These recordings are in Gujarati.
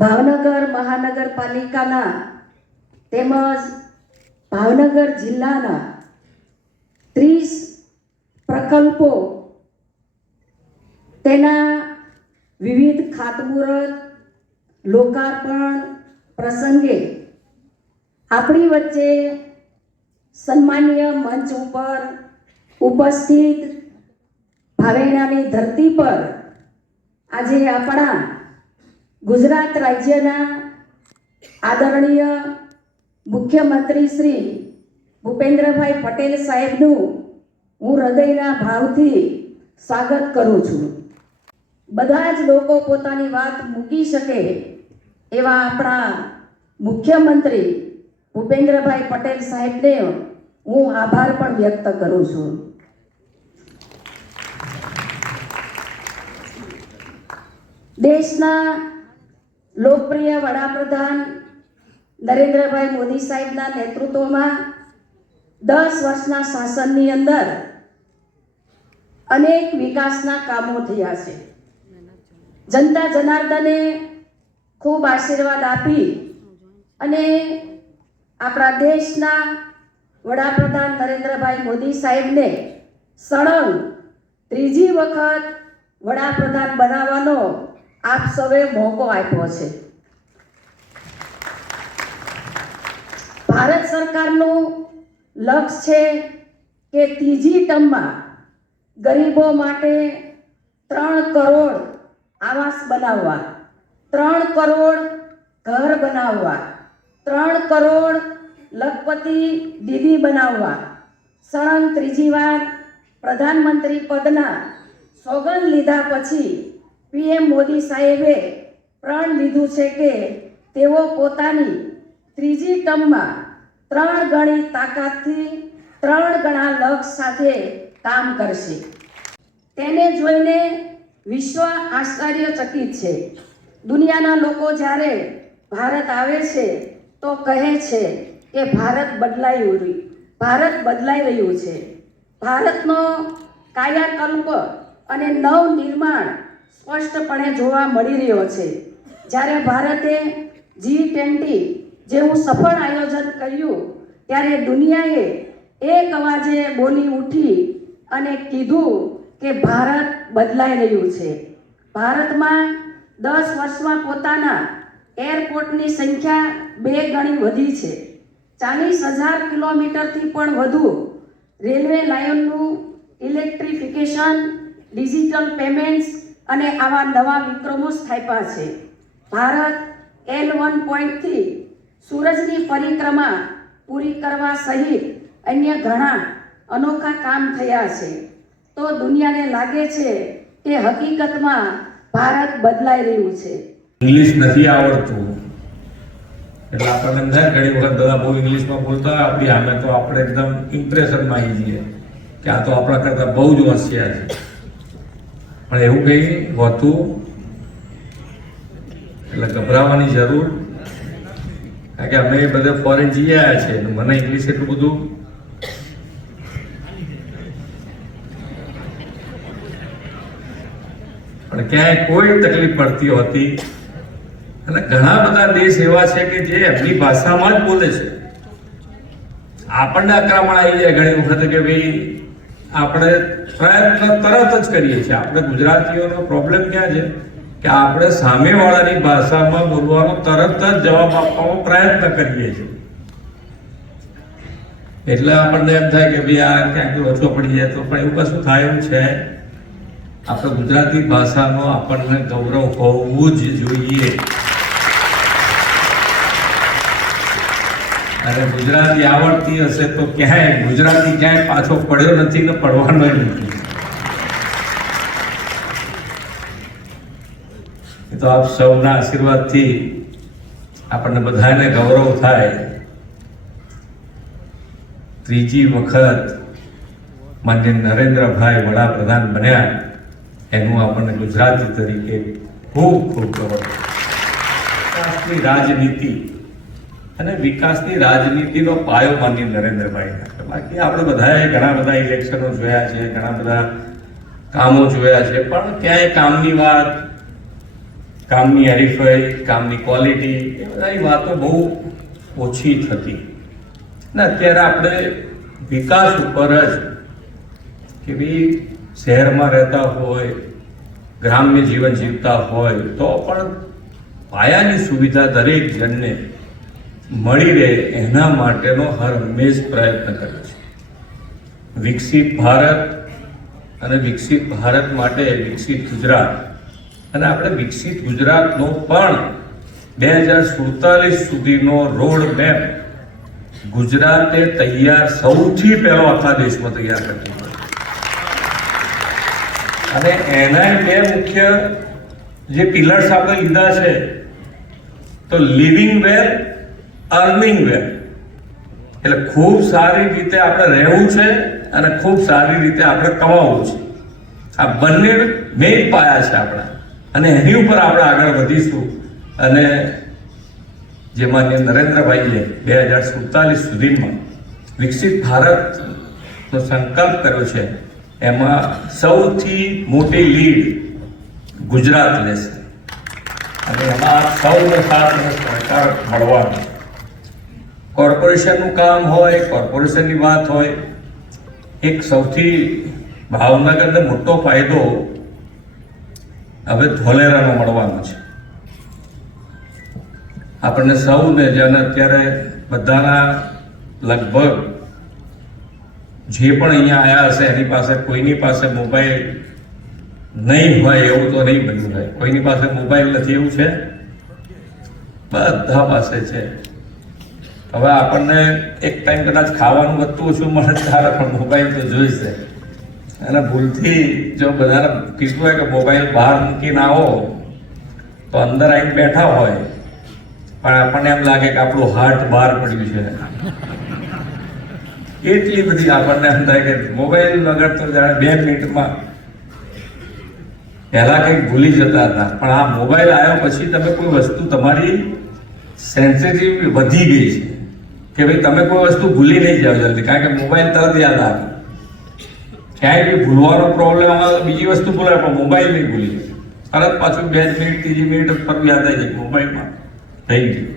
ભાવનગર મહાનગરપાલિકાના તેમજ ભાવનગર જિલ્લાના ત્રીસ પ્રકલ્પો તેના વિવિધ ખાતમુહૂર્ત, લોકાર્પણ પ્રસંગે આપણી વચ્ચે સન્માન્ય મંચ ઉપર ઉપસ્થિત ભાવેણાની ધરતી પર આજે આપણા ગુજરાત રાજ્યના આદરણીય મુખ્યમંત્રી શ્રી ભૂપેન્દ્રભાઈ પટેલ સાહેબનું હું હૃદયના ભાવથી સ્વાગત કરું છું. બધા જ લોકો પોતાની વાત મૂકી શકે એવા આપણા મુખ્યમંત્રી ભૂપેન્દ્રભાઈ પટેલ સાહેબને હું આભાર પણ વ્યક્ત કરું છું. દેશના લોકપ્રિય વડાપ્રધાન નરેન્દ્રભાઈ મોદી સાહેબના નેતૃત્વમાં દસ વર્ષના શાસનની અંદર અનેક વિકાસના કામો થયા છે. જનતા જનાર્દને ખૂબ આશીર્વાદ આપી અને આપણા દેશના વડાપ્રધાન નરેન્દ્રભાઈ મોદી સાહેબને સળંગ ત્રીજી વખત વડાપ્રધાન બનાવવાનો આપ સૌએ મોકો આપ્યો છે. ભારત સરકારનું લક્ષ્ય છે કે ત્રીજી ટર્મમાં ગરીબો માટે ત્રણ કરોડ આવાસ બનાવવા, ત્રણ કરોડ ઘર બનાવવા, ત્રણ કરોડ લખપતિ દીદી બનાવવા. સળંગ ત્રીજી વાર પ્રધાનમંત્રી પદના સોગંદ લીધા પછી પીએમ મોદી સાહેબે પ્રણ લીધું છે કે તેઓ પોતાની ત્રીજી ટર્મમાં ત્રણ ગણી તાકાતથી ત્રણ ગણા લક્ષ સાથે કામ કરશે. તેને જોઈને વિશ્વ આશ્ચર્યચકિત છે. દુનિયાના લોકો જ્યારે ભારત આવે છે, તો કહે છે કે ભારત બદલાયું રહ્યું, ભારત બદલાઈ રહ્યું છે. ભારતનો કાયાકલ્પ અને નવનિર્માણ સ્પષ્ટપણે જોવા મળી રહ્યો છે. જ્યારે ભારતે જી ટ્વેન્ટી જેવું સફળ આયોજન કર્યું, ત્યારે દુનિયાએ એક અવાજે બોલી ઉઠી અને કીધું કે ભારત બદલાઈ રહ્યું છે. ભારતમાં દસ વર્ષમાં પોતાના એરપોર્ટની સંખ્યા બે ગણી વધી છે. ચાલીસ હજાર કિલોમીટરથી પણ વધુ રેલવે લાઇનનું ઇલેક્ટ્રિફિકેશન, ડિજિટલ પેમેન્ટ્સ અને આવા નવા વિક્રમો સ્થાપ્યા છે. ભારત એલ વન પોઈન્ટથી સૂરજની પરિક્રમા પૂરી કરવા સહિત અન્ય ઘણા અનોખા કામ થયા છે. તો દુનિયાને લાગે છે કે હકીકતમાં ભારત બદલાઈ રહ્યું છે. ઇંગ્લિશ નથી આવડતું. એટલે આપણને થાય ઘણી વખત દાદા બહુ ઇંગ્લિશમાં બોલતા હોય, આપણી સામે તો આપણે એકદમ ઇમ્પ્રેશનમાં આવી જઈએ કે આ તો આપણા કરતાં બહુ જ હોશિયાર છે. પણ એવું કંઈ હોતું એટલે ગભરાવાની જરૂર. કારણ કે અમે બધા ફોરેન જઈ આવ્યા છે મને ઇંગ્લિશ એટલું બધું પણ ક્યાંય કોઈ તકલીફ પડતી હોતી. અને ઘણા બધા દેશ એવા છે કે જે એમની ભાષામાં જ બોલે છે. આપણને આક્રમણ આવી જાય ઘણી વખત કે ભાઈ આપણે પ્રયત્ન તરત જ કરીએ છીએ. આપણે ગુજરાતીઓનો પ્રોબ્લેમ ક્યાં છે? કે આપણે સામેવાળાની ભાષામાં બોલવાનો તરત જ જવાબ આપવાનો પ્રયત્ન કરીએ છીએ. એટલે આપણને એમ થાય કે ભાઈ આ ક્યાંક ઓછો પડી જાય તો પણ એવું કશું થાય એવું છે? આપણે ગુજરાતી ભાષાનો આપણને ગૌરવ હોવું જ જોઈએ. અને ગુજરાતી આવડતી હશે તો ક્યાંય? ગુજરાતી ક્યાંય પાછો પડ્યો નથી ને પડવાનો નથી. તો આપ સૌના આશીર્વાદથી આપણને બધાને ગૌરવ થાય. ત્રીજી વખત માન્ય નરેન્દ્રભાઈ વડાપ્રધાન બન્યા. એનું આપણને ગુજરાતી તરીકે ખૂબ ખૂબ ગૌરવ. રાજનીતિ. અને વિકાસની રાજનીતિનો પાયો માન્ય નરેન્દ્રભાઈ. બાકી આપણે બધાએ ઘણા બધા ઇલેક્શનો જોયા છે, ઘણા બધા કામો જોયા છે, પણ ક્યાંય કામની વાત, કામની હરીફાઈ, કામની ક્વોલિટી એ બધાની વાતો બહુ ઓછી થતી. ને અત્યારે આપણે વિકાસ ઉપર જ કે ભાઈ શહેરમાં રહેતા હોય, ગ્રામ્ય જીવન જીવતા હોય, તો પણ પાયાની સુવિધા દરેક જણને મળી રહે એના માટેનો હર હંમેશ પ્રયત્ન કરે છે. વિકસિત ભારત અને વિકસિત ભારત માટે વિકસિત ગુજરાત. અને આપણે વિકસિત ગુજરાતનો પણ બે હજાર સુડતાલીસ સુધીનો રોડ મેપ ગુજરાતે તૈયાર સૌથી પહેલો આખા દેશમાં તૈયાર કરી અને એના બે મુખ્ય જે પિલર્સ આપણે લીધા છે, તો લિવિંગ વેલ અર્નિંગ વેલ એટલે ખૂબ સારી રીતે આપણે રહેવું છે અને ખૂબ સારી રીતે આપણે કમાવવું છે. આ બંને મેઇન પાયા છે આપણા. અને એની ઉપર આપણે આગળ વધીશું. અને જે માન્ય નરેન્દ્રભાઈએ બે હજાર સુડતાલીસ સુધીમાં વિકસિત ભારતનો સંકલ્પ કર્યો છે, એમાં સૌથી મોટી લીડ ગુજરાત લેશે અને એમાં સૌને સાથ અને સહકાર મળવાનો. કોર્પોરેશનનું કામ હોય, કોર્પોરેશનની વાત હોય, એક સૌથી ભાવનગરને મોટો ફાયદો હવે ધોલેરાનો મળવાનો છે. આપણને સૌને જેને અત્યારે બધાના લગભગ જે પણ અહીંયા આવ્યા હશે, એની પાસે કોઈની પાસે મોબાઈલ નહીં હોય એવું તો નહીં બન્યું હોય. કોઈની પાસે મોબાઈલ નથી એવું છે? બધા પાસે છે. હવે આપણને એક ટાઈમ કદાચ ખાવાનું વધતું ઓછું મળે ત્યારે પણ મોબાઈલ તો જોઈશે. અને ભૂલથી જો બધાને કીધું હોય કે મોબાઈલ બહાર મૂકીને આવો, તો અંદર આવીને બેઠા હોય, પણ આપણને એમ લાગે કે આપણું હાર્ટ બહાર પડ્યું છે. એટલી બધી આપણને એમ થાય કે મોબાઈલ વગર તો જાણે બે મિનિટમાં પહેલા કંઈક ભૂલી જતા હતા. પણ આ મોબાઈલ આવ્યો પછી તમે કોઈ વસ્તુ તમારી સેન્સિટિવ વધી ગઈ છે. કે ભાઈ, તમે કોઈ વસ્તુ ભૂલી નહીં જાઓ જલ્દી, કારણ કે મોબાઈલ તરત યાદ આવે. ક્યાંય બી ભૂલવાનો પ્રોબ્લેમ આવે, બીજી વસ્તુ ભૂલાય, પણ મોબાઈલ નહીં ભૂલી. તરત પાછું બે મિનિટ, ત્રીજી મિનિટ પર યાદ આવી જાય, મોબાઈલમાં થઈ ગયું.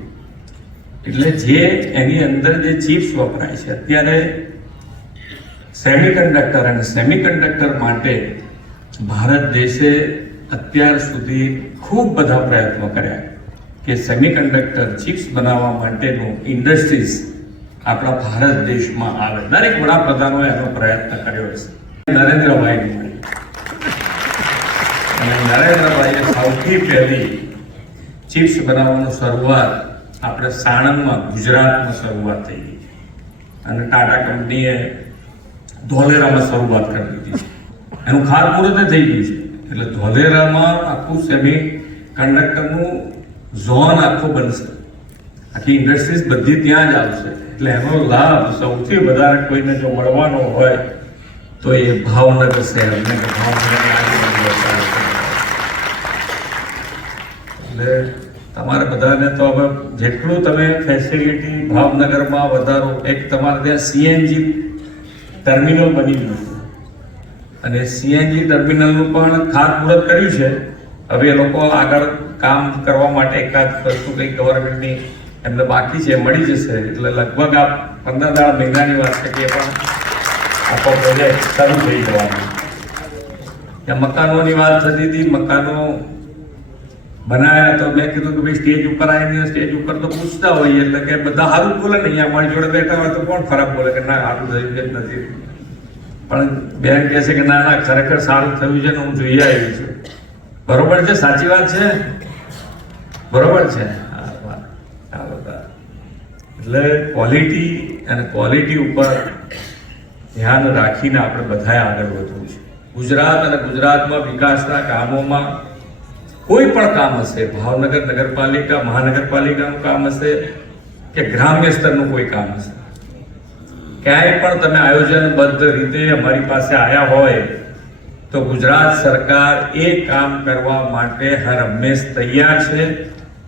એટલે જે એની અંદર જે ચિપ્સ વપરાય છે, અત્યારે સેમિકન્ડક્ટર અને સેમિકન્ડક્ટર માટે ભારત દેશે અત્યાર સુધી ખૂબ બધા પ્રયત્નો કર્યા. કે સેમિકન્ડક્ટર ચિપ્સ બનાવવા માટેનું ઇન્ડસ્ટ્રીઝ આપણા ભારત દેશમાં આવે. દરેક વડાપ્રધાનોએ એનો પ્રયત્ન કર્યો છે નરેન્દ્રભાઈ મળી અને નરેન્દ્રભાઈએ સૌથી પહેલી ચિપ્સ બનાવવાનું શરૂઆત આપણે સાણંદમાં ગુજરાતમાં શરૂઆત થઈ ગઈ. અને ટાટા કંપનીએ ધોલેરામાં શરૂઆત કરી દીધી એનું ખાતમુહૂર્ત થઈ ગયું છે. એટલે ધોલેરામાં આખું સેમી કન્ડક્ટરનું ઝોન આખો બનશે આખી ઇન્ડસ્ટ્રીઝ બધી ત્યાં જ આવશે. એટલે એનો લાભ સૌથી વધારે કોઈને જો મળવાનો હોય, તો એ ભાવનગર શહેરને. એટલે તમારે બધાને તો હવે જેટલું તમે ફેસિલિટી ભાવનગરમાં વધારો, એક તમારે ત્યાં સીએનજી ટર્મિનલ બની ગયું અને સીએનજી ટર્મિનલનું પણ ખાતમુહૂર્ત કર્યું છે. હવે એ લોકો આગળ કામ કરવા માટે એકાદ વસ્તુ કંઈક ગવર્મેન્ટની એમને બાકી છે, મળી જશે. એટલે લગભગ આ પંદર દાળ મહિનાની વાત છે કે પણ આખો પ્રોજેક્ટ શરૂ થઈ જવાનો. ત્યાં મકાનોની વાત થતી હતી, મકાનો બનાવ્યા તો મેં કીધું કે ભાઈ સ્ટેજ ઉપર આવીને સ્ટેજ ઉપર તો પૂછતા હોઈએ, એટલે કે બધા સારું બોલે ને, અહીંયા અમારી જોડે બેઠા હોય તો કોણ ખરાબ બોલે કે ના સારું થયું કે નથી પણ બેન કહે છે કે ના ના, ખરેખર સારું થયું છે ને હું જોઈ આવી છું. બરોબર છે? સાચી વાત છે? બરોબર છે? એટલે ક્વોલિટી અને ક્વોલિટી ઉપર ધ્યાન રાખીને આપણે બધાએ આગળ વધવું છે. ગુજરાત અને ગુજરાતમાં વિકાસના કામોમાં કોઈ પણ કામ હશે, ભાવનગર નગરપાલિકા, મહાનગરપાલિકાનું કામ હશે કે ગ્રામ્ય સ્તરનું કોઈ કામ હશે? ક્યાંય પણ તમે આયોજનબદ્ધ રીતે અમારી પાસે આવ્યા હોય તો ગુજરાત સરકાર એ કામ કરવા માટે હર હંમેશ તૈયાર છે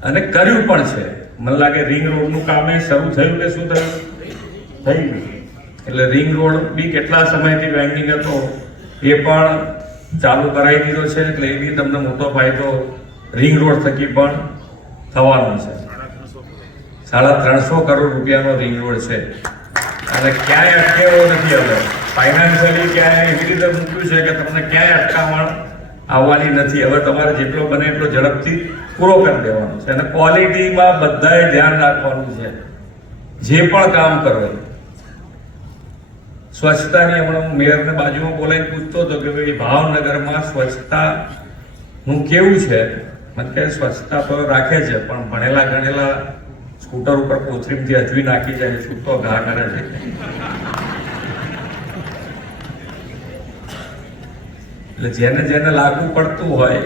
અને કર્યું પણ છે. મને લાગે રિંગ રોડનું કામ એ શરૂ થયું કે શું થયું? થઈ ગયું. એટલે રિંગ રોડ બી કેટલા સમયથી પેન્ડિંગ હતો એ પણ ચાલુ કરાવી દીધો છે. એટલે એ બી તમને મોટો ફાયદો રિંગ રોડ થકી પણ થવાનો છે. સાડા ત્રણસો કરોડ રૂપિયાનો રિંગ રોડ છે. અને ક્યાંય અટકેવો નથી હવે. ફાઇનાન્શિયલી ક્યાંય એવી રીતે મૂક્યું છે કે તમને ક્યાંય અટકામણ આવવાની નથી. હવે તમારે જેટલો બને એટલો ઝડપથી પૂરો કરી દેવાનો છે. અને ક્વોલિટીમાં બધાએ ધ્યાન રાખવાનું છે. જે પણ કામ કરો સ્વચ્છતાની હમણાં હું મેયરને બાજુમાં બોલાવીને પૂછતો હતો કે ભાઈ, ભાવનગરમાં સ્વચ્છતા નું કેવું છે? કે સ્વચ્છતા તો રાખે છે, પણ ભણેલા ગણેલા સ્કૂટર ઉપર કોથરીમથી હજવી નાખી જાય, છૂટો ઘા કરે છે. એટલે જેને જેને લાગુ પડતું હોય,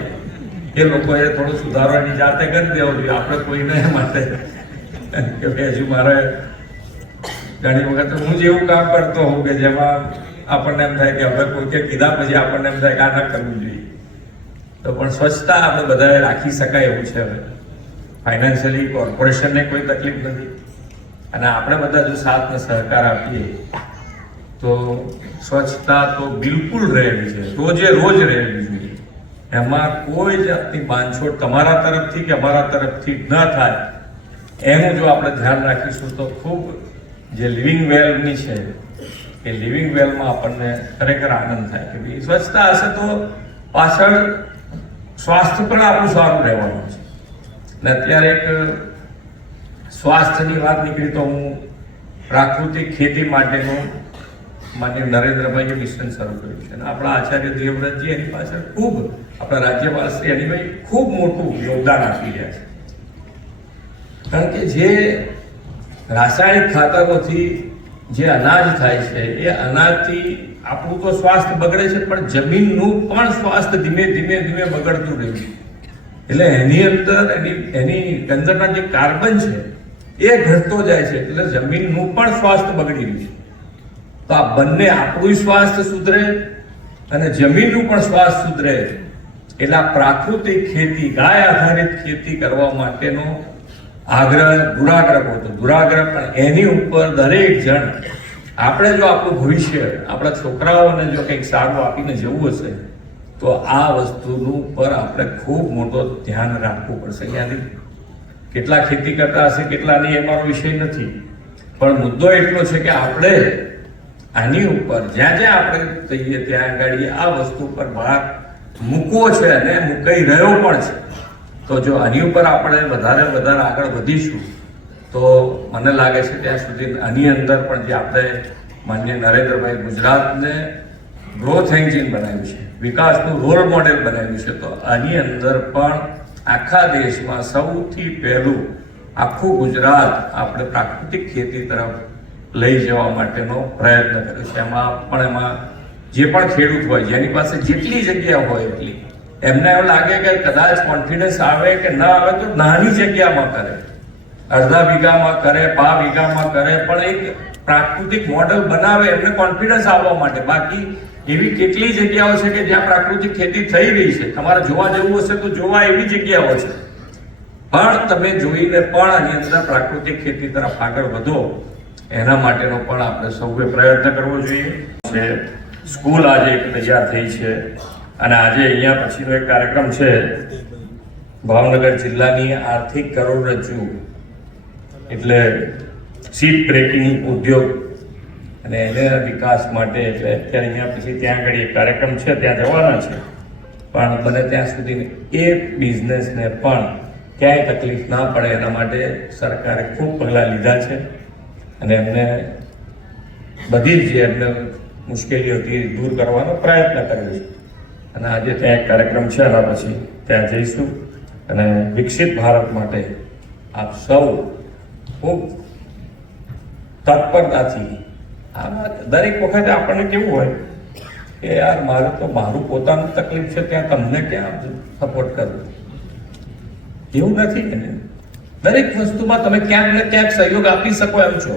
એ લોકોએ થોડું સુધારવાની જાતે કરી દેવું જોઈએ. આપણે કોઈને માટે કે હજુ મારે ઘણી વખત હું જેવું કામ કરતો હોઉં કે જેમાં આપણને એમ થાય કે હવે કોઈ કે કીધા પછી આપણને એમ થાય કે આ ના કરવું જોઈએ. તો પણ સ્વચ્છતા આપણે બધાએ રાખી શકાય એવું છે હવે. ફાઇનાન્શિયલી કોર્પોરેશનને કોઈ તકલીફ નથી. અને આપણે બધા જો સાથને સહકાર આપીએ તો સ્વચ્છતા તો બિલકુલ રહેવી છે, રોજે રોજ રહેવી જોઈએ એમાં કોઈ જાતની બાંધછોડ તમારા તરફથી કે અમારા તરફથી ન થાય. એનું જો આપણે ધ્યાન રાખીશું તો ખૂબ જે લિવિંગ વેલની છે, એ લિવિંગ વેલમાં આપણને ખરેખર આનંદ થાય કે ભાઈ સ્વચ્છતા હશે તો પાછળ સ્વાસ્થ્ય પણ આપણું સારું રહેવાનું છે. અને અત્યારે એક સ્વાસ્થ્યની વાત નીકળી તો હું પ્રાકૃતિક ખેતી માટેનું માન્ય નરેન્દ્રભાઈએ મિશન શરૂ કર્યું છે. અને આપણા આચાર્ય દેવવ્રતજી એની પાછળ ખૂબ આપણા રાજ્યપાલ શ્રી અનિભાઈ ખૂબ મોટું યોગદાન આપી રહ્યા છે. કારણ કે જે રાસાયણિક ખાતરોથી જે અનાજ થાય છે, એ અનાજથી આપણું તો સ્વાસ્થ્ય બગડે છે, પણ જમીનનું પણ સ્વાસ્થ્ય ધીમે ધીમે ધીમે બગડતું રહ્યું છે. એટલે એની અંદર એની એની અંદરના જે કાર્બન છે, એ ઘટતો જાય છે, એટલે જમીનનું પણ સ્વાસ્થ્ય બગડી રહ્યું છે. તો આ બંને આપણું સ્વાસ્થ્ય સુધરે અને જમીનનું પણ સ્વાસ્થ્ય સુધરે એટલે પ્રાકૃતિક ખેતી, ગાય આધારિત ખેતી કરવા માટેનો આગ્રહ, દુરાગ્રહ હતો. દુરાગ્રહ પણ એની ઉપર દરેક જણ, આપણે જો આપણું ભવિષ્ય, આપણા છોકરાઓને જો કંઈક સારું આપીને જવું હશે, તો આ વસ્તુનું પર આપણે ખૂબ મોટો ધ્યાન રાખવું પડશે. અહીંયાથી કેટલા ખેતી કરતા હશે કેટલા નહીં એ મારો વિષય નથી. પણ મુદ્દો એટલો છે કે આપણે આની ઉપર જ્યાં જ્યાં આપણે કહીએ ત્યાં આગળ આ વસ્તુ પર ભાર મૂકવો છે અને મૂકાઈ રહ્યો પણ છે. તો જો આની ઉપર આપણે વધારે વધારે આગળ વધીશું, તો મને લાગે છે ત્યાં સુધી આની અંદર પણ જે આપણે માન્ય નરેન્દ્રભાઈ ગુજરાતને ગ્રોથ એન્જિન બનાવ્યું છે, વિકાસનું રોલ મોડેલ બનાવ્યું છે, તો આની અંદર પણ આખા દેશમાં સૌથી પહેલું આખું ગુજરાત આપણે પ્રાકૃતિક ખેતી તરફ લઈ જવા માટેનો પ્રયત્ન કર્યો છે. એમાં પણ એમાં જે પણ ખેડૂત હોય, જેની પાસે જેટલી જગ્યા હોય એટલી, એમને એવું લાગે કે કદાચ કોન્ફિડન્સ આવે કે ના આવે તો નાની જગ્યામાં કરે. અડધા વીઘામાં કરે, પા વીઘામાં કરે, પણ એક પ્રાકૃતિક મોડલ બનાવે એમને કોન્ફિડન્સ આવવા માટે. બાકી એવી કેટલી જગ્યાઓ છે કે જ્યાં પ્રાકૃતિક ખેતી થઈ રહી છે. તમારે જોવા જવું હશે તો જોવા એવી જગ્યાઓ છે. પણ તમે જોઈને પણ આની અંદર પ્રાકૃતિક ખેતી તરફ આગળ વધો. એના માટેનો પણ આપણે સૌએ પ્રયત્ન કરવો જોઈએ. છે સ્કૂલ આજે એક તૈયાર થઈ છે. અને આજે અહીંયા પછીનો એક કાર્યક્રમ છે. ભાવનગર જિલ્લાની આર્થિક કરોડરજ્જુ એટલે સીટ બ્રેકિંગ ઉદ્યોગ. અને એના વિકાસ માટે એટલે અત્યારે અહીંયા પછી ત્યાં આગળ એક કાર્યક્રમ છે. ત્યાં જવાના છે. પણ બને ત્યાં સુધી એ બિઝનેસને પણ ક્યાંય તકલીફ ના પડે એના માટે સરકારે ખૂબ પગલાં લીધા છે. અને એમને બધી જ એમને મુશ્કેલીઓ દૂર કરવાનો પ્રયત્ન કર્યો છે અને આજે ત્યાં એક કાર્યક્રમ છે, એના પછી ત્યાં જઈશું અને વિકસિત ભારત માટે આપ સૌ ખૂબ તત્પરતાથી આમાં દરેક વખતે આપણને કેવું હોય કે યાર મારે તો મારું પોતાનું તકલીફ છે, ત્યાં તમને ક્યાં સપોર્ટ કરવું એવું નથી નહીં? દરેક વસ્તુમાં તમે ક્યાંક ને ક્યાંક સહયોગ આપી શકો એમ છો.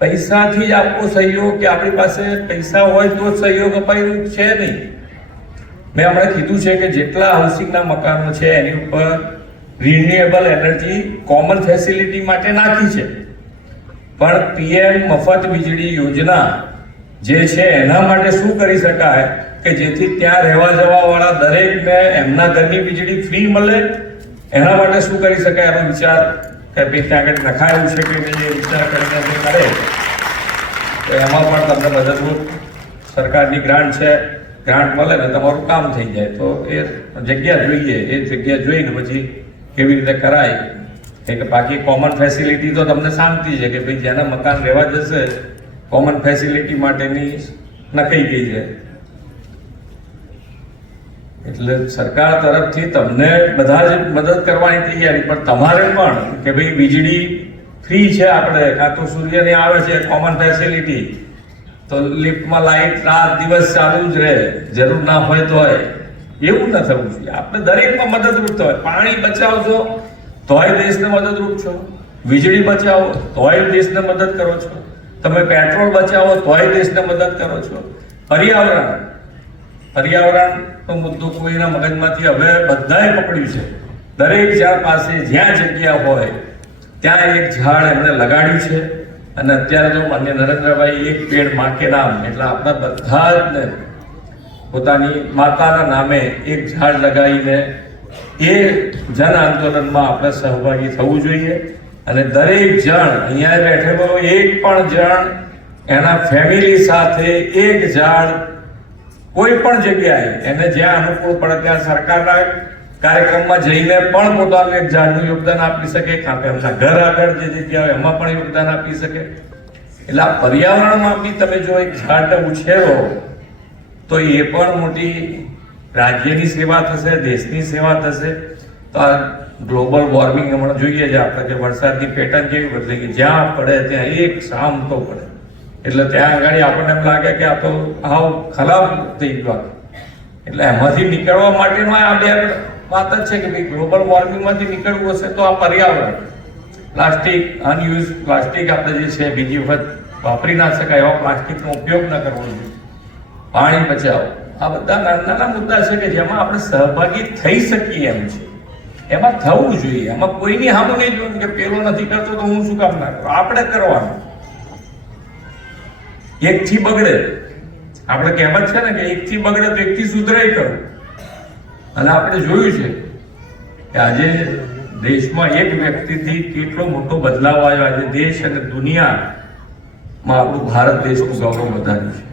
પૈસાથી જ આપવો સહયોગ કે આપણી પાસે પૈસા હોય તો જ સહયોગ અપાયું છે નહીં. મેં હમણાં કીધું છે કે જેટલા હાઉસિંગના મકાનો છે, એની ઉપર રિન્યુએબલ એનર્જી કોમન ફેસિલિટી માટે નાખી છે. પણ પીએમ મફત વીજળી યોજના જે છે, એના માટે શું કરી શકાય? કે જેથી ત્યાં રહેવા જવા વાળા દરેકને એમના ઘરની વીજળી ફ્રી મળે એના માટે શું કરી શકાય? એનો વિચાર કે ભાઈ ત્યાં આગળ નખાયેલું છે કે નહીં એ વિચાર કરીને જે કરે, તો એમાં પણ તમને મદદરૂપ સરકારની ગ્રાન્ટ છે. ગ્રાન્ટ મળે ને તમારું કામ થઈ જાય. તો એ જગ્યા જોઈએ, એ જગ્યા જોઈને પછી કેવી રીતે કરાય. કે બાકી કોમન ફેસિલિટી તો તમને શાંતિ છે કે ભાઈ જેના મકાન રહેવા જશે કોમન ફેસિલિટી માટેની નખાઈ ગઈ છે. એટલે સરકાર તરફથી તમને બધા જ મદદ કરવાની તૈયારી, પણ તમારે પણ કે ભાઈ વીજળી ફ્રી છે આપણે કાં તો સૂર્યની આવે છે કોમન ફેસિલિટી તો લિફ્ટમાં લાઈટ રાત દિવસ ચાલુ જ રહે, જરૂર ના હોય તો એવું ના થવું જોઈએ. આપણે દરેકમાં મદદરૂપ થવાય પાણી બચાવજો, તોય દેશને મદદરૂપ છો. વીજળી બચાવો, તોય દેશને મદદ કરો છો. તમે પેટ્રોલ બચાવો, તોય દેશને મદદ કરો છો. પર્યાવરણ પર્યાવરણનો મુદ્દો કોઈના મગજમાંથી હવે બધાએ પકડ્યું છે. દરેક ઝાડ પાસે જ્યાં જગ્યા હોય, ત્યાં એક ઝાડ એમણે લગાડ્યું છે અને અત્યારે તો માન્ય નરેન્દ્રભાઈ એક પેડ માટે નામ, એટલે આપણા બધા જ પોતાની માતાના નામે એક ઝાડ લગાવીને એ જન આંદોલનમાં આપણે સહભાગી થવું જોઈએ. અને દરેક જણ અહીંયા બેઠેલો એક પણ જણ એના ફેમિલી સાથે એક ઝાડ કોઈ પણ જગ્યાએ એને જ્યાં અનુકૂળ પડે ત્યાં સરકારના કાર્યક્રમમાં જઈને પણ પોતાનું એક ઝાડનું યોગદાન આપી શકે, કાં કે એમના ઘર આગળ જે જગ્યા હોય એમાં પણ યોગદાન આપી શકે. એટલે આ પર્યાવરણમાં બી તમે જો એક ઝાડ ઉછેરો, તો એ પણ મોટી રાજ્યની સેવા થશે, દેશની સેવા થશે. તો આ ગ્લોબલ વોર્મિંગ હમણાં જોઈએ છે, આપણે કે વરસાદની પેટર્ન કેવી બદલાઈ ગઈ. જ્યાં પડે ત્યાં એક સામ તો પડે. એટલે ત્યાં આગળ આપણને એમ લાગે કે આ તો હાવ ખરાબ થઈ ગયો એટલે એમાંથી નીકળવા માટેનો આ બે વાત જ છે કે ભાઈ ગ્લોબલ વોર્મિંગમાંથી નીકળવું હશે તો આ પર્યાવરણ. પ્લાસ્ટિક અનયુઝ પ્લાસ્ટિક આપણે જે છે બીજી વખત વાપરી ના શકાય, એવા પ્લાસ્ટિકનો ઉપયોગ ન કરવો જોઈએ. પાણી બચાવો. આ બધા નાના નાના મુદ્દા છે કે જેમાં આપણે સહભાગી થઈ શકીએ એમ છે. એમાં થવું જોઈએ. એમાં કોઈની હામું નહીં જોયું કે પેલો નથી કરતો તો હું શું કામ ના કરું? આપણે કરવાનું. એકથી બગડે. આપણે કહેવત છે ને કે એકથી બગડે તો એકથી સુધરાય કરો અને આપણે જોયું છે કે આજે દેશમાં એક વ્યક્તિથી કેટલો મોટો બદલાવ આવ્યો. આજે દેશ અને દુનિયામાં આપણું ભારત દેશનું ગૌરવ વધાર્યું છે.